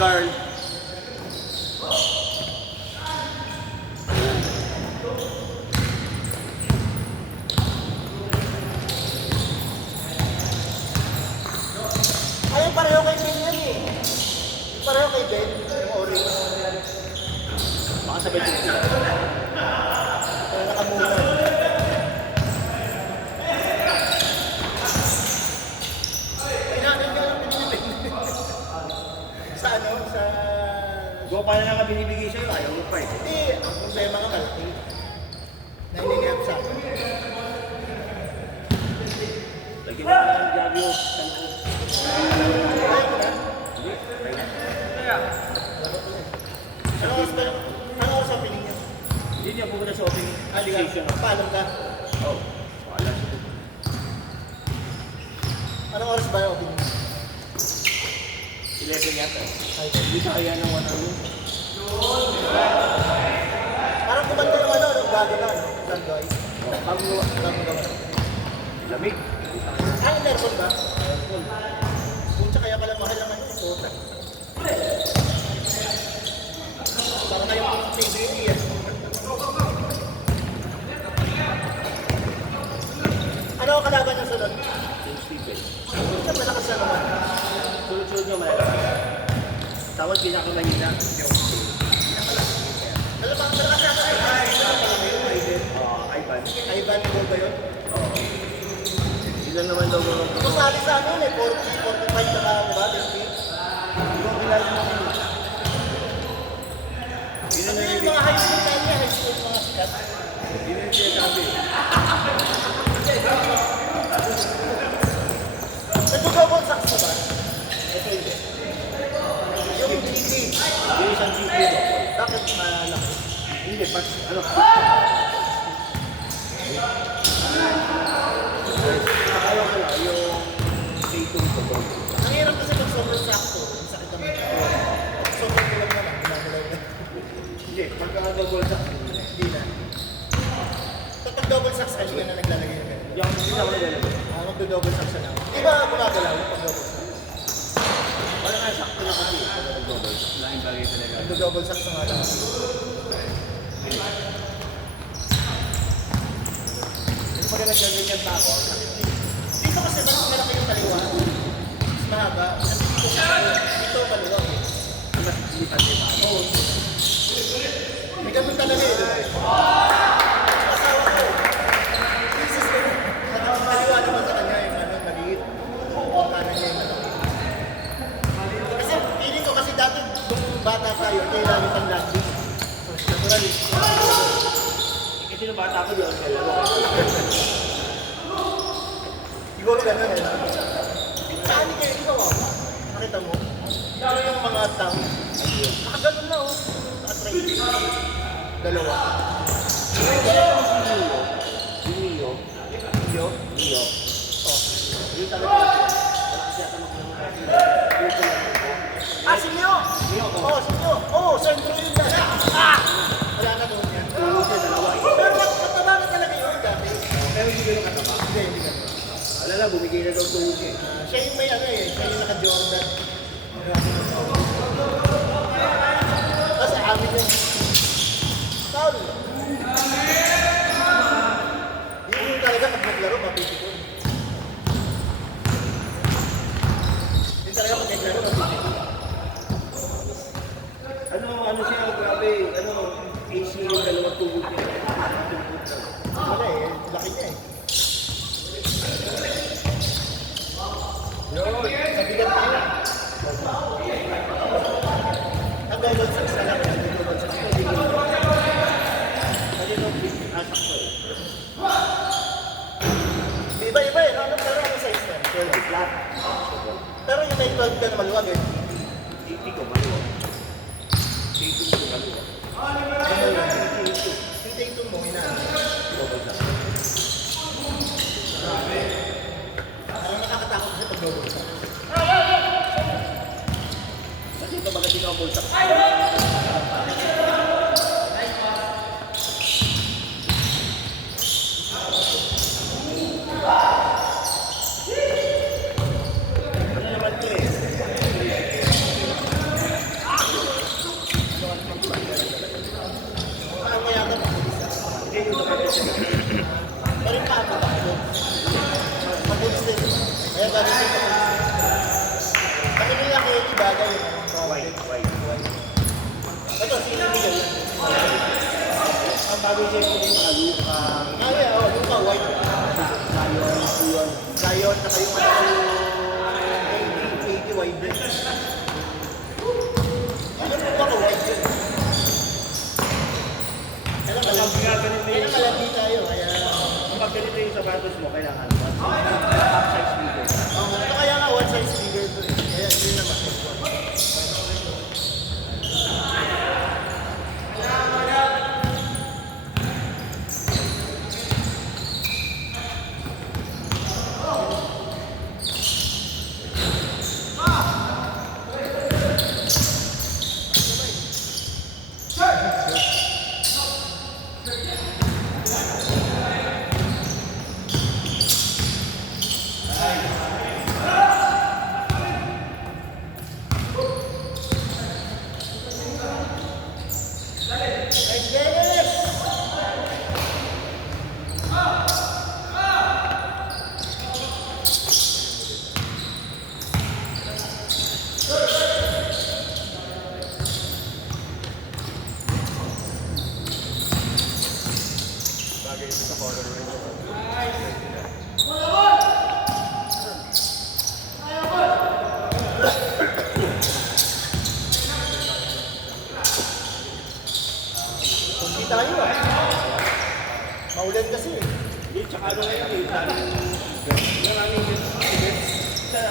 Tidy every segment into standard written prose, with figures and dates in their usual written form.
Carl. Ayun, pareho kay Ben yan eh. Pareho kay Ben, yung orange. Baka sabay din sila. Kaya nakamuna. Ay, natin ka lang pinili. Sa ano? Sa... Go pa na lang ka binibigay sa'yo, ayaw mo pa eh. Hindi, ang problema nga malaki. Nainigap sa akin. Lagi na lang Gabio, tanong. Ayaw mo na? Hindi, tayo na. Kaya, Ano oras ba? Ano oras ang piling niya? hindi niya pumunta sa opening station. Paalam ka. Oo, wala siya. Anong oras ba yung opening niya? 11 yata. Ay, Hindi kaya ng 1 hour. parang kumanda yung ano, yung gago na, no? Gandoy. Bago Gago. lamig. Ah, aircon ba? Kung kaya pala mahal naman yung puta. Parang kayo yung PBA eh. Ano ang kalaban ng sunod? James Stephen. Siya malakas na naman. Sunod-sunod nyo malakas. Tawag pinakamahina. Malakas na kaya. Ivan. Ivan, goal ba yun? Ilan naman daw mga Masali sa ano eh, 40, 45 na diba? 50. Yung kilala mo kayo. Ilan Kasi na yung mga high school tayo, high school mga sikat. Ilan yung sinasabi. Nag-double sacks na ba? Ito hindi. Yung GT, Yung isang GP mo. bakit malaki? Hindi, pag ano. Akala ko lang yung Tatum ko bro. Ang hirap kasi pag sobrang sakto, ang sakit naman. Sobrang kulang naman, ginagalaw na. Hindi, pagka double sack. Hindi na. Kapag double sacks, hindi ka na naglalagay ng ganun. Hindi ako naglalagay. Magdo-double sacks na lang. Di ba gumagalaw pag double sacks? Wala nga sakto na kasi. Pag double sack. Laking bagay talaga. Magdo-double sacks na nga lang. Hindi pa naggaganyan pa ako. Dito kasi mas malaki yung kaliwa. Mas mahaba. Kasi dito maluwag eh. Mas lipat din ako. Oo. May ganun talaga eh. Asawa ko. Misis ko. Nakakaliwa naman sa kanya yung ano, maliit. Kanan niya yung malaki. Kasi feeling ko kasi dati nung bata tayo, kailangan pang lagi. So, natural eh. Kasi nung bata ko yun, dalawa. Siguro ganun eh. Saan kayo ikaw ah? Nakita mo? Pero yung mga tao, nakaganon na oh. Naka-trade. Dalawa. Si Mio. Yo? Mio. Oh. Yung talaga. Wala kasi yata magkaroon. Ah, si Mio! Mio ko. Oh, si Mio! Oh, sentro yun na. Ah! Wala na doon yan. Pero mataba na talaga yun dati. Pero hindi ganun kataba. Hindi ganun. Wala lang, bumigay na daw tuhog eh. Siya yung may ano eh, siya yung naka-Jordan. Kasi amin yun. Foul. Yun yung talaga pag naglaro, mapipikon. Yun talaga pag naglaro, mapipikon. Ano siya, grabe, AC yung dalawang tuhog niya. Wala eh, laki niya eh. Yun, sabigan tayo. Ang double sacks na lang, ang double sacks na lang. Kasi nung asak ko eh. Iba-iba eh, ano pero ano size yan? 12 flat. Pero yung may 12 ka na maluwag eh. Hindi ko maluwa. Tatum ko maluwa. Yung Tatum mo, inaan. Double sack. Parang nakakatakot kasi pag double sacks. Kasi ito baga din ako double sack. Ano naman ito eh? galing dito. Bakit nila kay Eddie bagay yun? White, white. Ito, si Miguel. Ang bago siya yung Luka. Yung ka, white. Zion, naka yung AD wide. Ano po ba ka white yun? Kailangan malandi tayo, kaya... Kapag ganito yung sapatos mo, kailangan half size bigger. Ito kaya nga one size bigger to eh. Kaya yun naman. Nice, Dennis! Bagay ito sa corner rin. Kunti tayo ah. Maulan kasi eh. Hindi, tsaka ano ngayon eh. Maraming events sa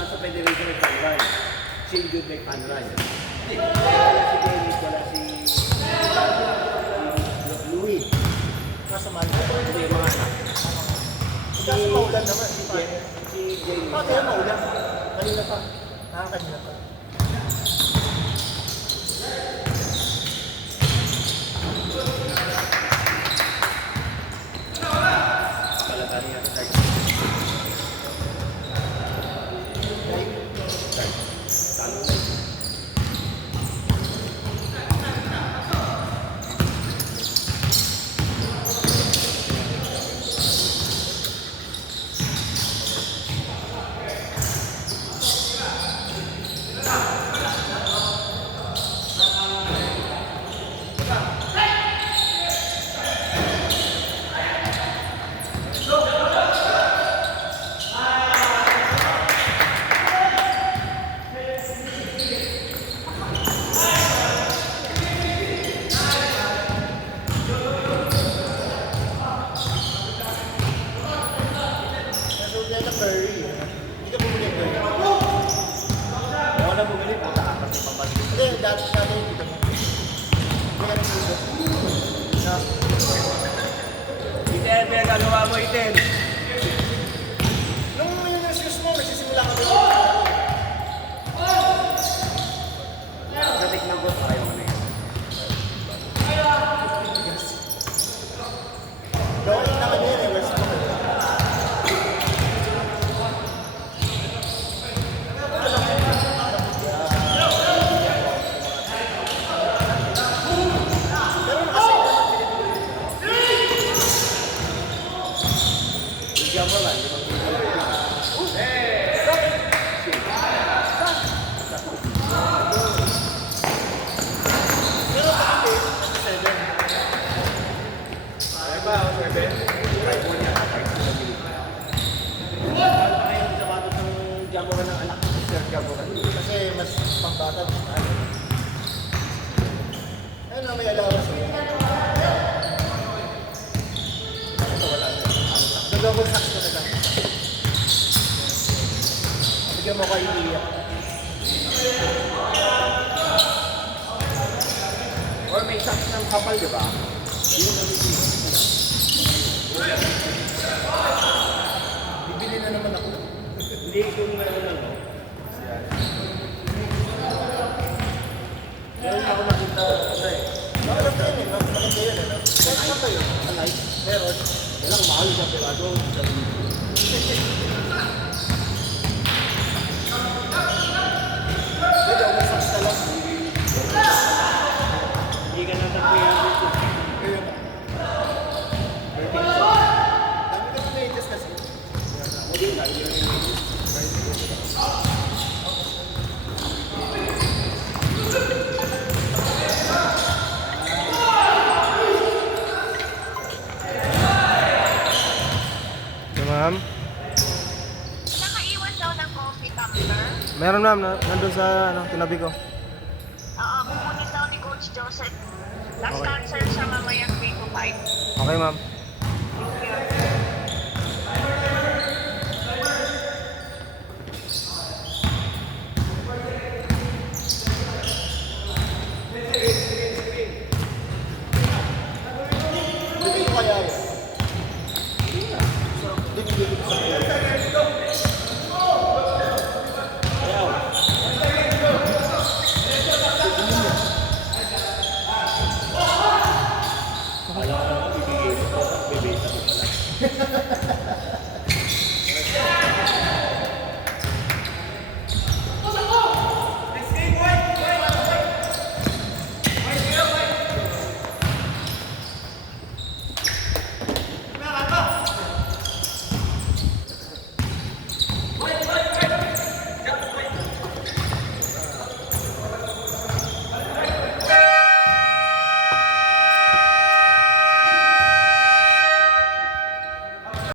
sa Federation of Sunrise. Sing good like Sunrise. Wala si Dennis, wala si Louis. Nasa Manila. Hindi, mga anak. Kasi maulan naman. Si Jamie. Bakit kaya maulan? Kanina pa. Kanina pa. Palatan niya sa side. Tanong na ito. Nasulit na Curry. Hindi ka bumili ng Curry. Ako na bumili po sa akas ng pambansin. Hindi, dati hindi ka bumili. Hindi ka bumili. Na, Iten, pinagagawa mo, Iten. nung yun yung shoes mo, nagsisimula ka rin. Natikman ko, ayaw ko na yan. Drawing naman yun eh, West Coast. Pero kasi, Bigyan mo lang, yung pero kasi, 7. Ay ba, o sebe? Try mo niya, try mo na bilhin. Paano pa kayo sa batot ng jamuran ng anak ko? Sir, jamuran. Kasi mas pambata. Ayun na, may alawas eh. Ito wala na. Nag-double sacks ko na lang. Bigyan mo kay Iya. Or may socks ng kapal, di ba? Yun ang bibili. Bibili na naman ako. Hindi kung meron ano. Meron ako nakita ano eh. Maganda yun eh, no? Maganda yun eh, no? Ano ba yun? Alay. Meron. Walang mahal sa pirado. May double sacks na lang. Hindi ka natagpuyan dito. Kaya ba? Perfect. Dami ka na na-adjust kasi. Pwede na, hindi lang yung Okay, ma'am. Nakaiwan daw ng coffee tumbler. Meron ma'am, nandun sa tinabi ko. Oo, kukunin daw ni Coach Joseph. Last answer siya mamayang 3 to 5. Okay ma'am. Hindi ko kaya yun. Dikit-dikit sa Alam ko, bibigay ko, bibenta ko pala.